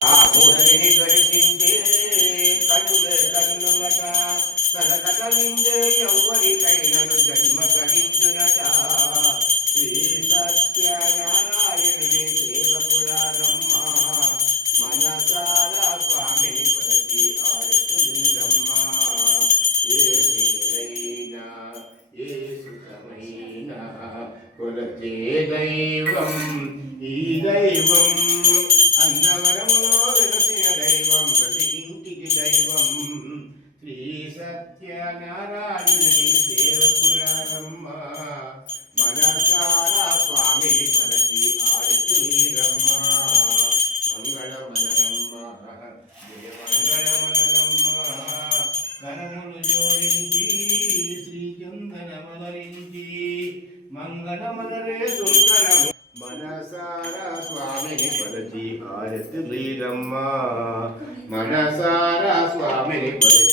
ఆ మూలని దర్శించే కనులే కన్నులట కలకట నిండే ఎవ్వరికైనను జన్మ కలించునట శ్రీ సత్యనారాయణుని సేవకుడారమ్మ మనసారా స్వామిని కొలచి ఆరతులమ్మ ఏ మేలైనా ఏ సుఖమైనా కొలచే దైవం ఈ దైవం అన్నవరములో వెలసిన దైవం ప్రతి ఇంటికి దైవం శ్రీ సత్యనారాయణుని సేవకురారమ్మ మనసారా స్వామిని కొలచి ఆరతులమ్మ మంగళమనరమ్మ జయ మంగళమనరమ్మ కరములు జోడించి శ్రీచందనమలరించి మంగళమనరే సుందరము మనసారా స్వామిని కొలచి ఆరతులమ్మ మనసారా స్వామిని కొలచి